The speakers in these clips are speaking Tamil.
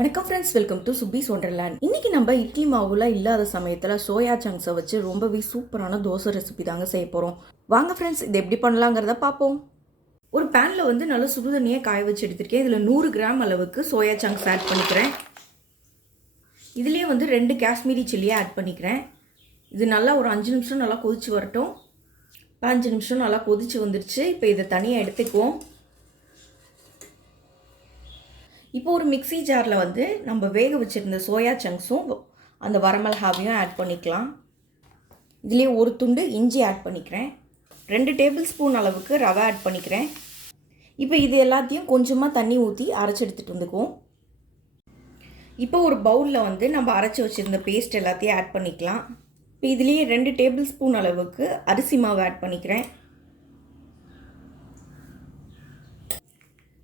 வணக்கம் ஃப்ரெண்ட்ஸ், வெல்கம் டு சுப்பீஸ் ஒண்டர்லேண்ட். இன்றைக்கி நம்ம இட்லி மாவுல இல்லாத சமயத்தில் சோயா சங்க்ஸை வச்சு ரொம்பவே சூப்பரான தோசை ரெசிபி தாங்க செய்ய போகிறோம். வாங்க ஃப்ரெண்ட்ஸ், இது எப்படி பண்ணலாங்கிறத பார்ப்போம். ஒரு பேனில் வந்து நல்லா சுடுதண்ணியை காய வச்சு எடுத்துருக்கேன். இதில் 100 கிராம் அளவுக்கு சோயா சங்க்ஸ் ஆட் பண்ணிக்கிறேன். இதுலேயே வந்து 2 காஷ்மீரி சில்லியை ஆட் பண்ணிக்கிறேன். இது நல்லா ஒரு 5 நிமிஷம் நல்லா கொதிச்சு வரட்டும். 5 நிமிஷம் நல்லா கொதிச்சு வந்துருச்சு. இப்போ இதை தனியாக எடுத்துக்குவோம். இப்போ ஒரு மிக்ஸி ஜாரில் வந்து நம்ம வேக வச்சுருந்த சோயா சங்க்ஸும் அந்த வரமிளகாவையும் ஆட் பண்ணிக்கலாம். இதுலேயே ஒரு துண்டு இஞ்சி ஆட் பண்ணிக்கிறேன். 2 டேபிள் ஸ்பூன் அளவுக்கு ரவை ஆட் பண்ணிக்கிறேன். இப்போ இது எல்லாத்தையும் கொஞ்சமாக தண்ணி ஊற்றி அரைச்சி எடுத்துகிட்டு வந்துக்குவோம். இப்போ ஒரு பவுலில் வந்து நம்ம அரைச்சி வச்சுருந்த பேஸ்ட் எல்லாத்தையும் ஆட் பண்ணிக்கலாம். இப்போ இதுலேயே 2 டேபிள் ஸ்பூன் அளவுக்கு அரிசி மாவு ஆட் பண்ணிக்கிறேன்.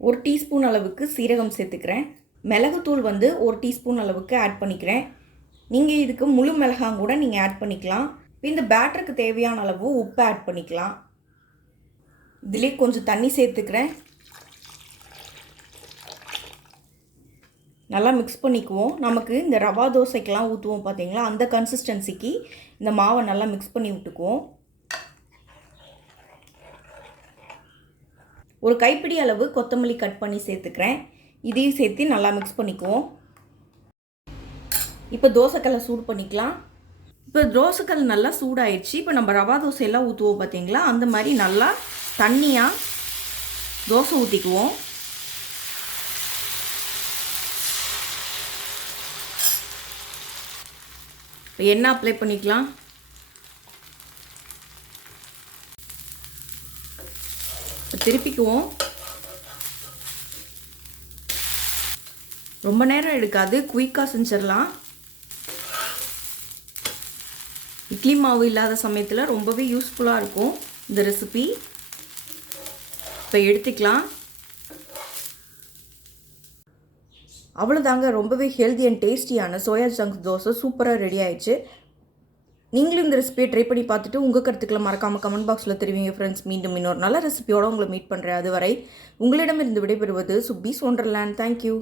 1 டீஸ்பூன் அளவுக்கு சீரகம் சேர்த்துக்கிறேன். மிளகுத்தூள் வந்து 1 டீஸ்பூன் அளவுக்கு ஆட் பண்ணிக்கிறேன். நீங்கள் இதுக்கு முழு மிளகாய் கூட நீங்கள் ஆட் பண்ணிக்கலாம். இந்த பேட்டருக்கு தேவையான அளவு உப்பு ஆட் பண்ணிக்கலாம். இதிலே கொஞ்சம் தண்ணி சேர்த்துக்கிறேன். நல்லா மிக்ஸ் பண்ணிக்குவோம். நமக்கு இந்த ரவா தோசைக்கெலாம் ஊற்றுவோம் பார்த்தீங்களா, அந்த கன்சிஸ்டன்சிக்கு இந்த மாவை நல்லா மிக்ஸ் பண்ணி விட்டுக்குவோம். ஒரு கைப்பிடி அளவு கொத்தமல்லி கட் பண்ணி சேர்த்துக்கிறேன். இதையும் சேர்த்து நல்லா மிக்ஸ் பண்ணிக்குவோம். இப்போ தோசைக்கல்லை சூடு பண்ணிக்கலாம். இப்போ தோசைக்கல் நல்லா சூடாயிடுச்சு. இப்போ நம்ம ரவா தோசையெல்லாம் ஊற்றுவோம் பார்த்தீங்களா, அந்த மாதிரி நல்லா தண்ணியாக தோசை ஊற்றிக்குவோம். இப்போ எண்ணெய் அப்ளை பண்ணிக்கலாம். திருப்பிக்குவோம். ரொம்ப நேரம் எடுக்காது, குயிக்காக செஞ்சிடலாம். இட்லி மாவு இல்லாத சமயத்தில் ரொம்பவே யூஸ்ஃபுல்லாக இருக்கும் இந்த ரெசிபி. இப்போ எடுத்துக்கலாம். அவ்வளோதாங்க, ரொம்பவே ஹெல்தி அண்ட் டேஸ்டியான சோயா சங்க்ஸ் தோசை சூப்பராக ரெடி ஆயிடுச்சு. நீங்களும் இந்த ரெசிபியை ட்ரை பண்ணி பார்த்துட்டு உங்கள் கருத்துக்களை மறக்காமல் கமெண்ட் பாக்ஸில் தெரிவிங்க ஃப்ரெண்ட்ஸ். மீண்டும் இன்னொரு நல்ல ரெசிபியோடு உங்களை மீட் பண்ணுறேன். அதுவரை உங்களிடமிருந்து விடைபெறுவது சுப்பீஸ் ஒண்டர்லேண்ட். தேங்க்யூ.